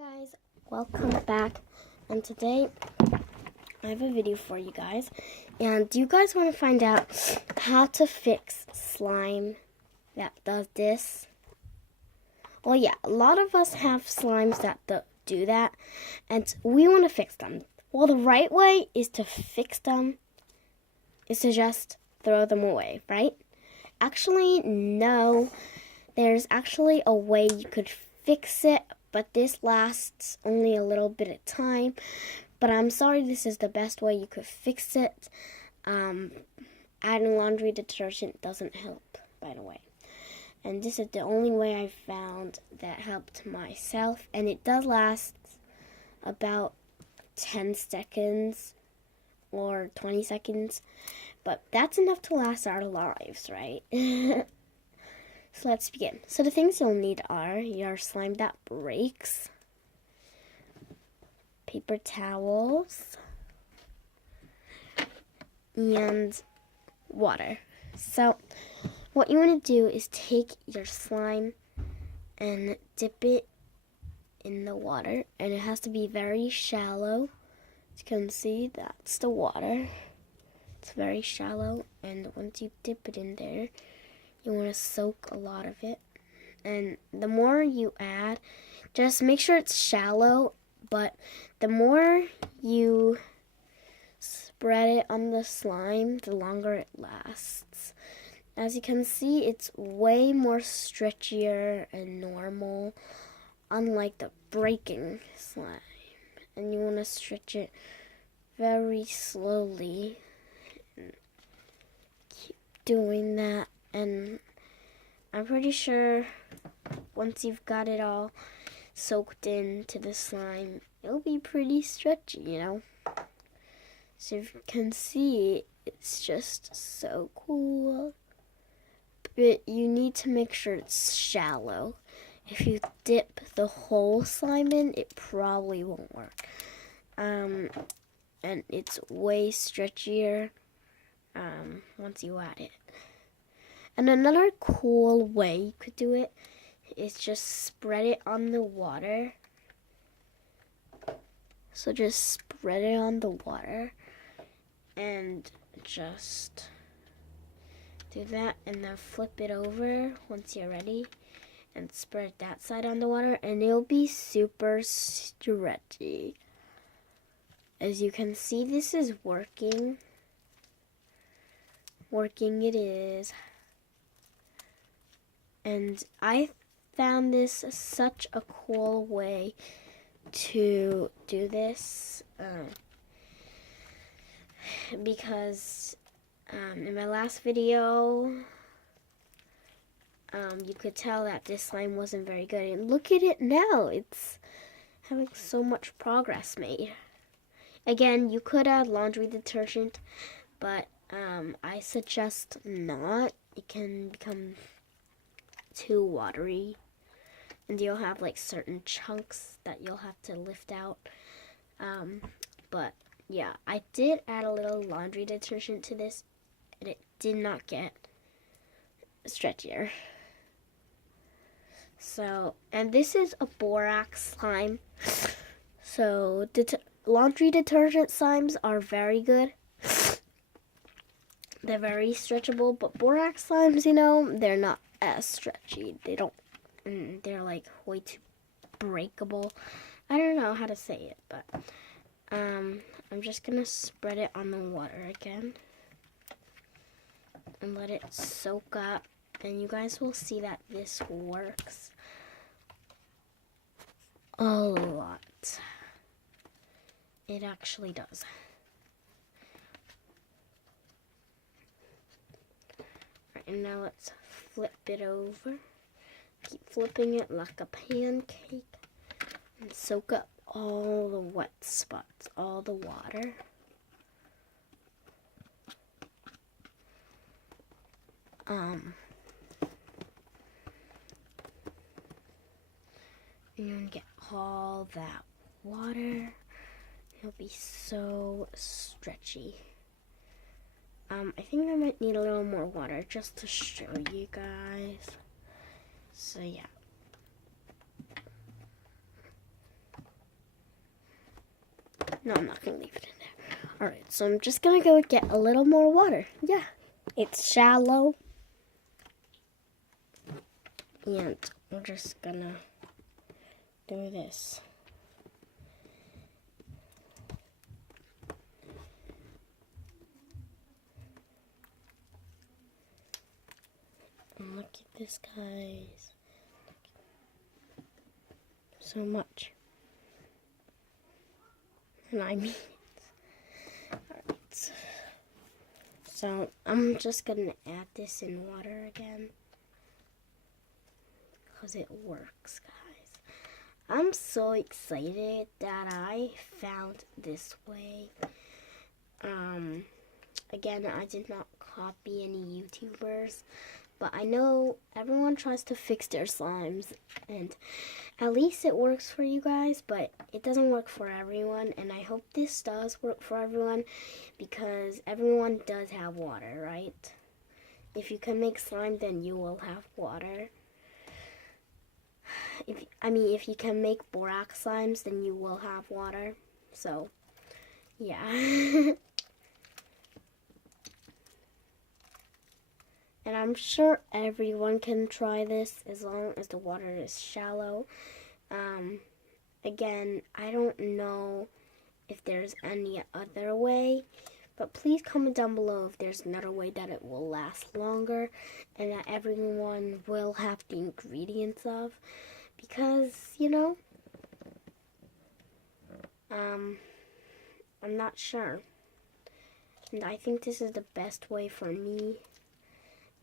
Guys, welcome back, and today I have a video for you guys. And do you guys want to find out how to fix slime that does this? Well, yeah, a lot of us have slimes that do that, and we want to fix them. Well, the right way is to fix them is to just throw them away, right? Actually, no. There's actually a way you could fix it, but this lasts only a little bit of time. But I'm sorry, this is the best way you could fix it. Adding laundry detergent doesn't help, by the way. And this is the only way I've found that helped myself. And it does last about 10 seconds or 20 seconds. But that's enough to last our lives, right? So let's begin. So the things you'll need are your slime that breaks, paper towels, and water. So what you want to do is take your slime and dip it in the water, and it has to be very shallow. As you can see, that's the water. It's very shallow, and once you dip it in there, you want to soak a lot of it. And the more you add, just make sure it's shallow, but the more you spread it on the slime, the longer it lasts. As you can see, it's way more stretchier and normal, unlike the breaking slime. And you want to stretch it very slowly. And keep doing that. And I'm pretty sure once you've got it all soaked into the slime, it'll be pretty stretchy, you know. So if you can see, it's just so cool. But you need to make sure it's shallow. If you dip the whole slime in, it probably won't work. And it's way stretchier once you add it. And another cool way you could do it is just spread it on the water. So just spread it on the water and just do that, and then flip it over once you're ready and spread that side on the water, and it'll be super stretchy. As you can see, this is working. Working it is. And I found this such a cool way to do this because in my last video, you could tell that this slime wasn't very good. And look at it now. It's having so much progress made. Again, you could add laundry detergent, but I suggest not. It can become too watery, and you'll have like certain chunks that you'll have to lift out. But yeah, I did add a little laundry detergent to this, and it did not get stretchier. So, and this is a borax slime. So laundry detergent slimes are very good. They're very stretchable, but borax slimes, you know, they're not as stretchy. They're like way too breakable. I don't know how to say it, but I'm just gonna spread it on the water again and let it soak up, and you guys will see that this works a lot. It actually does. And now let's flip it over. Keep flipping it like a pancake and soak up all the wet spots, all the water. And get all that water. It'll be so stretchy. I think I might need a little more water just to show you guys. So yeah. No, I'm not going to leave it in there. Alright, so I'm just going to go get a little more water. Yeah, it's shallow. And we're just going to do this. And look at this, guys. So much. And I mean it. Alright. So I'm just gonna add this in water again. Because it works, guys. I'm so excited that I found this way. Again, I did not copy any YouTubers. But I know everyone tries to fix their slimes, and at least it works for you guys, but it doesn't work for everyone, and I hope this does work for everyone, because everyone does have water, right? If you can make slime, then you will have water. If you can make borax slimes, then you will have water. So, yeah. And I'm sure everyone can try this as long as the water is shallow. Again, I don't know if there's any other way, but please comment down below if there's another way that it will last longer and that everyone will have the ingredients of. Because, you know, I'm not sure. And I think this is the best way for me,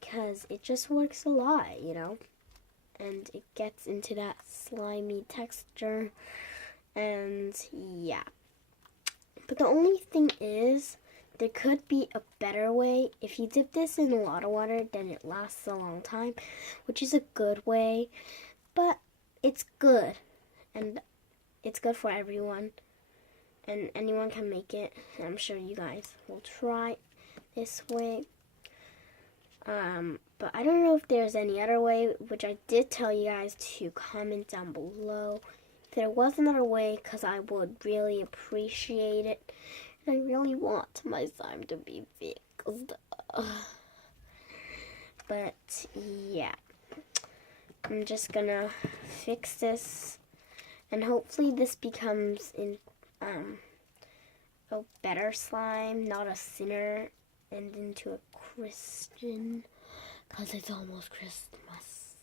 because it just works a lot, you know, and it gets into that slimy texture, and yeah. But the only thing is, there could be a better way. If you dip this in a lot of water, then it lasts a long time, which is a good way, but it's good, and it's good for everyone, and anyone can make it, and I'm sure you guys will try this way. But I don't know if there's any other way, which I did tell you guys to comment down below if there was another way, because I would really appreciate it. And I really want my slime to be fixed. But yeah, I'm just gonna fix this, and hopefully this becomes a better slime, not a sinner, and into a Christian, because it's almost Christmas.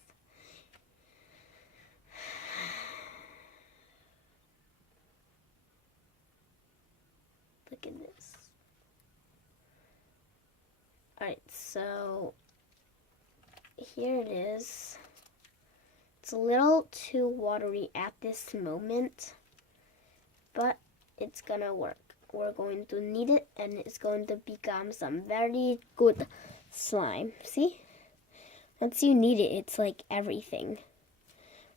Look at this. Alright, so here it is. It's a little too watery at this moment, but it's gonna work. We're going to knead it, and it's going to become some very good slime. See? Once you knead it, it's like everything.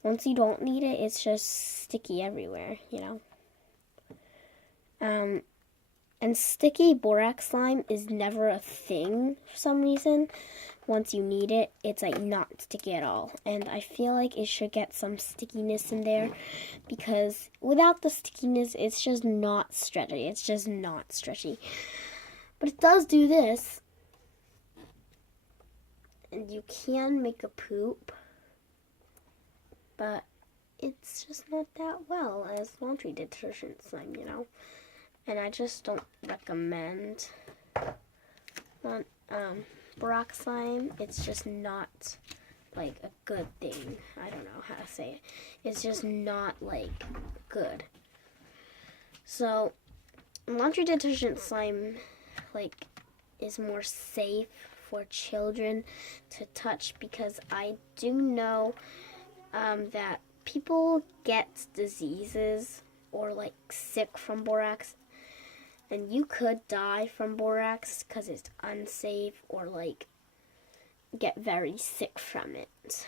Once you don't knead it, it's just sticky everywhere, you know? And sticky borax slime is never a thing for some reason. Once you knead it, it's like not sticky at all. And I feel like it should get some stickiness in there, because without the stickiness, it's just not stretchy. It's just not stretchy. But it does do this. And you can make a poop, but it's just not that well as laundry detergent slime, you know? And I just don't recommend borax slime. It's just not like a good thing. I don't know how to say it. It's just not like good. So laundry detergent slime like is more safe for children to touch, because I do know that people get diseases or like sick from borax, and you could die from borax because it's unsafe, or like get very sick from it.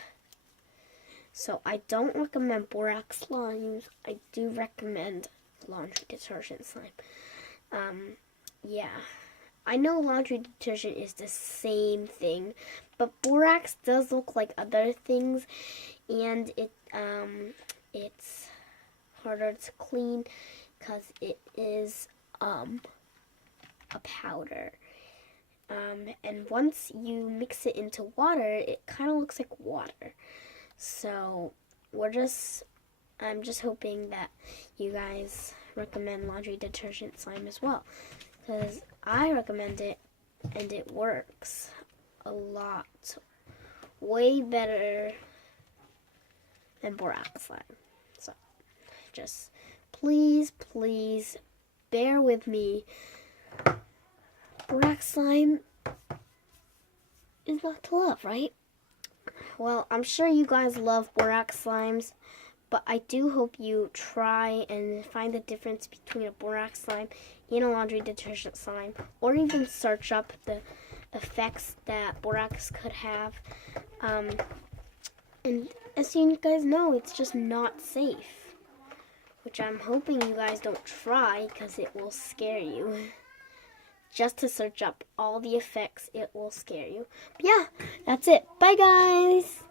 So I don't recommend borax slimes. I do recommend laundry detergent slime. Yeah. I know laundry detergent is the same thing, but borax does look like other things, and it's harder to clean, because it is a powder. And once you mix it into water, it kind of looks like water. So I'm just hoping that you guys recommend laundry detergent slime as well, because I recommend it and it works a lot, way better than borax slime. So just please bear with me. Borax slime is not to love, right? Well, I'm sure you guys love borax slimes, but I do hope you try and find the difference between a borax slime and a laundry detergent slime, or even search up the effects that borax could have. And as you guys know, it's just not safe, which I'm hoping you guys don't try because it will scare you. Just to search up all the effects, it will scare you. But yeah, that's it. Bye, guys.